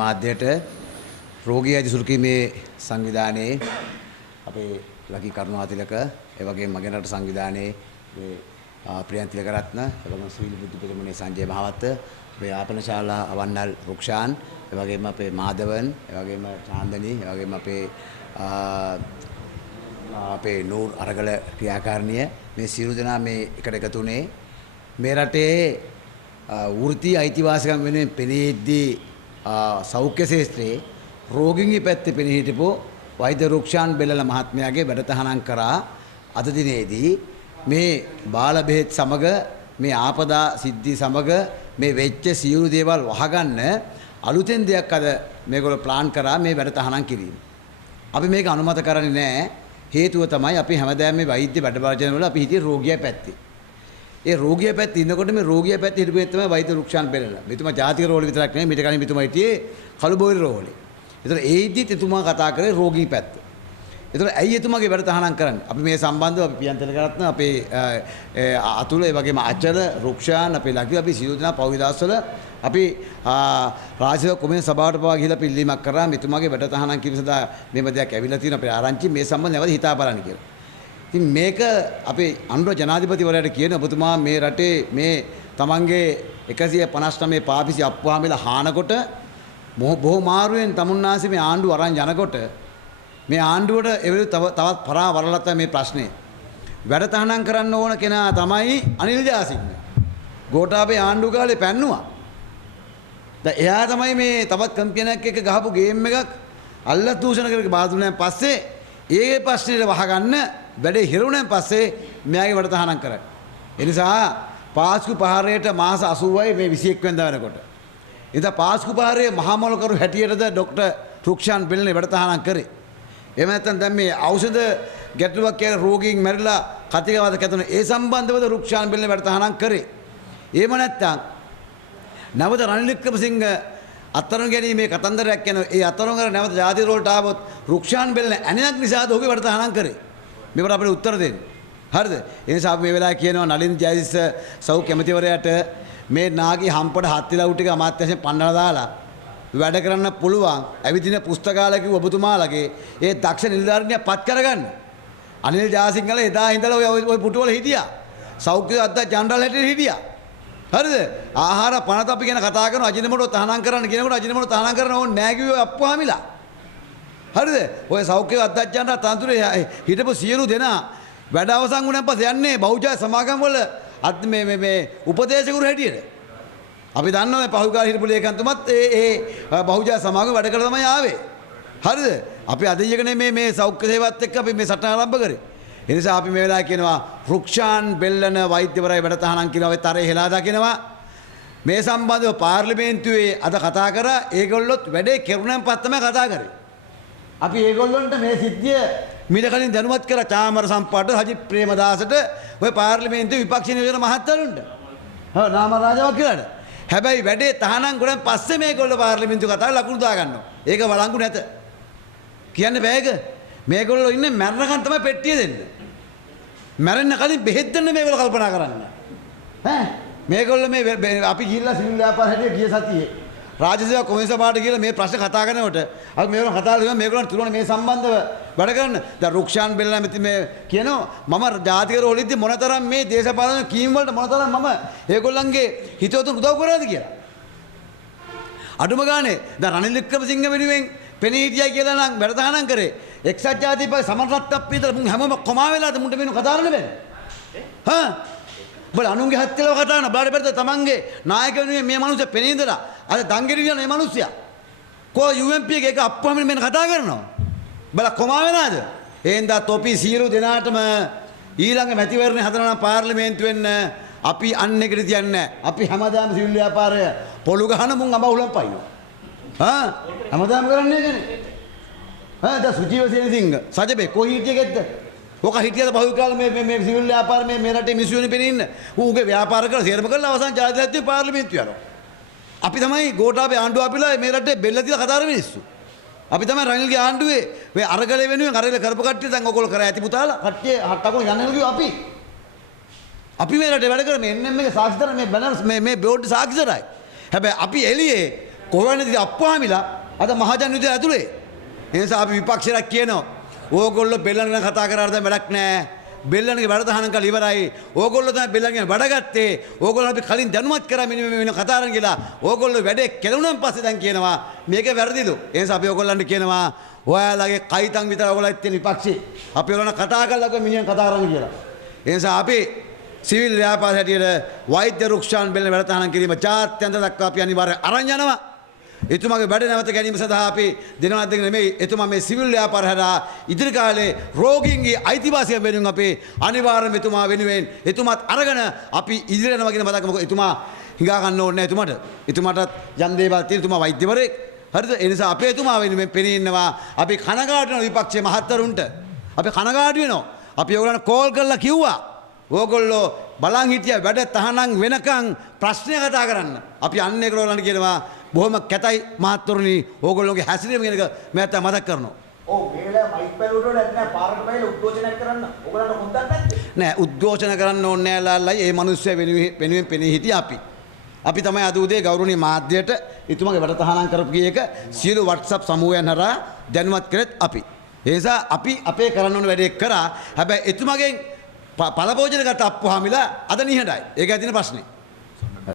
මාධ්‍යයට රෝගී අධිසුරුකීමේ සංවිධානයේ අපේ ලකී කරුණාතිලක ඒ වගේම මගේ රට සංවිධානයේ මේ ප්‍රියන්ත තිලකරත්න එවැගේම ශ්‍රී බුද්ධ ප්‍රතිමුනේ සංජය මහවත්ත අපේ ආපන ශාලා අවන්නල් රුක්ෂාන් ඒ වගේම අපේ මාධවන් ඒ වගේම චාන්දනී ඒ වගේම අපේ නූර් අරගල ක්‍රියාකාරණිය මේ සියලු දෙනා මේ එකට එකතු වුණේ මේ රටේ වෘත්ති අයිතිවාසිකම් වෙනුවෙන් පෙනීද්දී සෞඛ්‍ය ශාස්ත්‍රයේ රෝගීන්ගේ පැත්තේ පෙනී හිටපු වෛද්‍ය රුක්ෂාන් බෙල්ලල මහත්මයාගේ වැඩතහනම් කරා අද දිනේදී මේ බාල බෙහෙත් සමග මේ ආපදා සිද්ධි සමග මේ වෙච්ච සියලු දේවල් වහගන්න අලුතෙන් දෙයක් අද මේගොල්ලෝ ප්ලාන් කරා මේ වැඩතහනම් කිරීම. අපි මේක අනුමත කරන්නේ නැහැ. හේතුව තමයි අපි හැමදාම මේ වෛද්‍ය වැඩ භාජන වල අපි හිටියේ රෝගියා පැත්තේ. ඒ රෝගියා පැත්තේ ඉන්නකොට මේ රෝගියා පැත්තේ හිටපු එක තමයි වෛද්‍ය රුක්ෂාන් බෙල්ලල. මෙතුමා ජාතික රෝල විතරක් නෙමෙයි මීට කලින් මෙතුමා හිටියේ කළුබෝරි රෝලේ. ඒතර ඒයිදිත් එතුමා කතා කරේ රෝගී පැත්ත. ඒතර ඇයි එතුමාගේ වැඩ තහනම් කරන්නේ? අපි මේ සම්බන්ධව අපි පියන්තල කරත්න අපේ අතුල ඒ වගේම අචල රුක්ෂාන් අපේ ලකී අපි සියලු දෙනා පෞද්ගලික දවස්වල අපි රාජ්‍ය කොමියුන් සභාවට පවා ගිහිලා පිළිලීමක් කරා මෙතුමාගේ වැඩ තහනම් කිරීම සඳහා මේව දෙයක් ඇවිල්ලා තියෙනවා අපේ ආරංචි මේ සම්බන්ධව නැවත හිතා බලන්න කියලා. ඉතින් මේක අපේ අනුර ජනාධිපතිවරයාට කියන ඔබතුමා මේ රටේ මේ තමන්ගේ 159 පාපිසි අප්පුවාමෙලා හානකොට බොහෝ මාරුවෙන් තමුන්නාසේ මේ ආණ්ඩුව අරන් යනකොට මේ ආණ්ඩුවට එවලු තවත් පරා වරලත් මේ ප්‍රශ්නේ වැඩ තහනම් කරන්න ඕන කෙනා තමයි අනිල් ජාසිංහ. ගෝඨාභය ආණ්ඩුව කාලේ පැන්නුවා. දැන් එයා තමයි මේ තවත් කම්පියනක් එක්ක ගහපු ගේම් එකක් අල්ලත් දූෂණ කරගෙන බාදුණෙන් පස්සේ ඒ ප්‍රශ්නේ වහගන්න වැඩේ හිරුණෙන් පස්සේ මෙයාගේ වැඩ තහනම් කරා. ඒ නිසා පාස්කු පහරයට මාස 80යි මේ 21 වෙනිදා වෙනකොට. ඉතින් පාස්කු පහරේ මහා මොලකරු හැටියටද ડોક્ટર රුක්ෂාන් බෙල්ලේ වැඩ තහනම් කරේ. එහෙම නැත්නම් දැන් මේ ඖෂධ ගැටලුවක් කියලා රෝගීන් මැරිලා කතිකවද කැතුන ඒ සම්බන්ධවද රුක්ෂාන් බෙල්ලේ වැඩ තහනම් කරේ. එහෙම නැත්නම් නවද රනිල් වික්‍රමසිංහ අත්තරන් ගැනීමේ කතන්දරයක් යන ඒ අත්තරන්ගර නැවත ජාතික රෝලට ආවොත් රුක්ෂාන් බෙල්ලේ ඇණයක් නිසාද ඔහුගේ වැඩ තහනම් කරේ. මේකට අපිට උත්තර දෙන්න. හරිද? ඒ නිසා අපි මේ වෙලාවේ කියනවා නලින් ජයතිස්ස සෞඛ්‍ය ඇමතිවරයාට මේ නාගී හම්පඩ හත්තිලව් ටික අමාත්‍යාංශයෙන් පන්නලා දාලා වැඩ කරන්න පුළුවන් ඇවිදින පුස්තකාලය කිව්ව ඔබතුමාලගේ ඒ දක්ෂ නිලධාරිනිය පත් කරගන්න. අනිල් ජාසිංහල එදා ඉඳලා ඔය පුටුවල හිටියා. සෞඛ්‍ය අධ්‍යක්ෂ ජනරල් හැටියට හිටියා. හරිද? ආහාර පනත අපි ගැන කතා කරනවා අජිනමොටෝ තහනම් කරන්න කියනකොට අජිනමොටෝ තහනම් කරන්න ඕනේ නෑ කිව්වේ අප්පුහාමිලා. හරිද? ඔය සෞඛ්‍ය අධ්‍යක්ෂ ජනරල් තනතුරේ හිටපු සියලු දෙනා වැඩ අවසන් වුණාන් පස්සේ යන්නේ බෞද්ධ සමාගම් වල මේ උපදේශකවරු හැටියට. අපි දන්නවා මේ පහුගාල හිටපු ලේකම්තුමත් ඒ බෞද්ධ සමාගම වැඩ කරලා තමයි ආවේ. හරිද? අපි අද ඊයකනේ මේ සෞඛ්‍ය සේවත් එක්ක අපි මේ සටන ආරම්භ කරේ. ඒ නිසා අපි මේ වෙලාවේ කියනවා රුක්ෂාන් බෙල්ලන වෛද්‍යවරයා වැඩ තහනම් කියලා ඔය තරේ හෙලා දකිනවා. මේ සම්බන්ධව පාර්ලිමේන්තුවේ අද කතා කරා ඒගොල්ලොත් වැඩේ කෙරුණන් පස්සේ තමයි කතා කරේ. අපි ඒගොල්ලන්ට මේ සිද්ධිය මීට කලින් දැනුවත් කරා චාමර සම්පාට සජිත් ප්‍රේමදාසට ඔය පාර්ලිමේන්තුවේ විපක්ෂ නියෝජන මහත්තයරුන්ට. නාම රාජාවක් කියලාට. හැබැයි වැඩේ තහනම් කරන් පස්සේ මේගොල්ලෝ පාර්ලිමේන්තුව කතාවේ ලකුණු දා ගන්නවා. ඒක වළංගු නැත. කියන්න බෑක. මේගොල්ලෝ ඉන්නේ මැරණකන් තමයි පෙට්ටිය දෙන්නේ. මැරෙන්න කලින් බෙහෙත් දෙන්න මේගොල්ලෝ කල්පනා කරන්නේ. ඈ මේගොල්ලෝ මේ අපි ගිහිල්ලා සිවිල් ව්‍යාපාර හැටියට ගිය සතියේ රාජ්‍ය සේවා කොමිසම සභාවට ගිහලා මේ ප්‍රශ්න කතා කරනකොට අපි මේගොල්ලෝ කතා කරලා මේගොල්ලන් තුරන මේ සම්බන්ධව වැඩ කරන්න. දැන් රුක්ෂාන් බෙල්ලා මේ කියනවා මම ජාතික රෝලෙද්දී මොනතරම් මේ දේශපාලන කීම් වලට මොනතරම් මම ඒගොල්ලන්ගේ හිතවතුන් උදව් කරාද කියලා. අඩුම ගානේ දැන් රනිල් වික්‍රමසිංහ වෙනුවෙන් පෙනී හිටියයි කියලා නම් වැඩ තහනම් කරේ. එක්සත් ජාතික පක්ෂ සමරත්වයක් විතර මුන් හැමෝම කොමා වෙලාද මුන්ට වෙන කතා කරන්න බෑ. හා බල අනුන්ගේ හත්තිලව කතා කරන බාඩ බැලුවා තමන්ගේ නායක වෙනුවෙන් මේ මිනිස්සු පෙනී ඉඳලා අද දංගෙඩි යන මේ මිනිස්සයා කො UMP එක එක අප්පුවම මෙන්න කතා කරනවා. බල කොමා වෙලාද? එහෙන්දා තොපි සියලු දෙනාටම ඊළඟ මැතිවරණය හදනවා නම් පාර්ලිමේන්තු වෙන්න අපි අන්න එකට තියන්නේ නැහැ. අපි හැමදාම සිවිල් ව්‍යාපාරය පොළු ගහන මුන් අඹහුලම් පයින්නවා. හා හැමදාම කරන්නේ ඒකනේ. දැන් සුජීව සේනසිංහ සජබේ කොහි හිටියේද? ඔක හිටියද බහුව කාලේ මේ සිවිල් ව්‍යාපාර මේ රටේ මිනිස්සුනේ පෙනී ඉන්න. ඌගේ ව්‍යාපාර කරලා සේරම කරලා අවසන් ජාතික පාර්ලිමේන්තුව යනවා. අපි තමයි ගෝඨාභය ආණ්ඩුව අපිලා මේ රටේ බෙල්ල තියලා කතා කරන මිනිස්සු. අපි තමයි රනිල්ගේ ආණ්ඩුවේ මේ අරගලේ වෙනුවෙන් අරගල කරපු කට්ටිය දැන් ඔයගොල්ලෝ කරා ඇති පුතාලා කට්ටිය හට්ටකෝ යන්නලු කිව්වා අපි. අපි මේ රටේ වැඩ කරන්නේ NM එකේ සාක්ෂිතර මේ බැනර්ස් මේ බෝඩ් සාක්ෂිතරයි. හැබැයි අපි එළියේ කොහොමද අප්පුහාමිලා අද මහජන විදුලිය ඇතුලේ. ඒ නිසා අපි විපක්ෂයට කියනවා ඕගොල්ලෝ බෙල්ලගෙන කතා කරාට දැන් වැඩක් නැහැ. බෙල්ලන්ගේ වැඩ තහනම් කරලා ඉවරයි. ඕගොල්ලෝ තමයි බෙල්ලන්ගේ වැඩ ගත්තේ. ඕගොල්ලෝ අපි කලින් දැනුවත් කරා මෙන්න මේ කතා කරන් කියලා. ඕගොල්ලෝ වැඩේ කෙරුණාන් පස්සේ දැන් කියනවා මේක වැරදිලු. ඒ නිසා අපි ඕගොල්ලන්ට කියනවා ඔයාලගේ කයිතන් විතර ඕගොල්ලෝ ඇත්තේ විපක්ෂේ. අපි ඕගොල්ලන් කතා කරලා මිනිහන් කතා කරන්න කියලා. ඒ නිසා අපි සිවිල් ව්‍යාපාර හැටියට වෛද්‍ය රුක්ෂාන් බෙල්ලන වැඩ තහනම් කිරීම ජාත්‍යන්තර දක්වා අපි අනිවාර්යයෙන් අරන් යනවා. එතුමාගේ වැඩ නැවත ගැනීම සඳහා අපි දෙනවත් දෙක නෙමෙයි එතුමා මේ සිවිල් ව්‍යාපාර හරහා ඉදිරි කාලේ රෝගීන්ගේ අයිතිවාසිකම් වෙනුවෙන් අපි අනිවාර්යයෙන්ම එතුමා වෙනුවෙන් එතුමාත් අරගෙන අපි ඉදිරියට යනවා කියන මතක මොකද එතුමා හිඟා ගන්න ඕනේ නැහැ එතුමාටත් යම් දේවල් තියෙන එතුමා වෛද්‍යවරයෙක් හරිද ඒ නිසා අපේ එතුමා වෙනුවෙන් පෙනී ඉන්නවා අපි කනගාටු වෙන විපක්ෂයේ මහත්තරුන්ට අපි කනගාටු වෙනවා අපි ඕගොල්ලන්ට කෝල් කරලා කිව්වා ඕගොල්ලෝ බලන් හිටියා වැඩ තහනම් වෙනකන් ප්‍රශ්න කතා කරන්න අපි අන්න ඒක ඕගොල්ලන්ට කියනවා බොහොම කැතයි මහත්තුරුනි ඕගොල්ලෝගේ හැසිරීම ගැන මම මතක් කරනවා. ඔව් මේ වෙලාවේ මයික් පැලුවට නැත්නම් පාරට බයිලා උද්ඝෝෂණයක් කරන්න ඕගොල්ලන්ට හොඳක් නැද්ද? නෑ උද්ඝෝෂණ කරන්න ඕනේ නෑ ලාල්ලයි ඒ මිනිස්සු වෙනුවෙන් පෙනී හිටියා අපි. අපි තමයි අද උදේ ගෞරවනීය මාධ්‍යයට එතුමාගේ වැඩ තහනම් කරපු කීයක සියලු WhatsApp සමූහයන් හරහා දැනුවත් කරෙත් අපි. ඒ නිසා අපි අපේ කරන්න ඕන වැඩේ කරා. හැබැයි එතුමාගෙන් පළභෝජන ගත අප්පුහාමිලා අද නිහඬයි. ඒක ඇතින ප්‍රශ්නේ.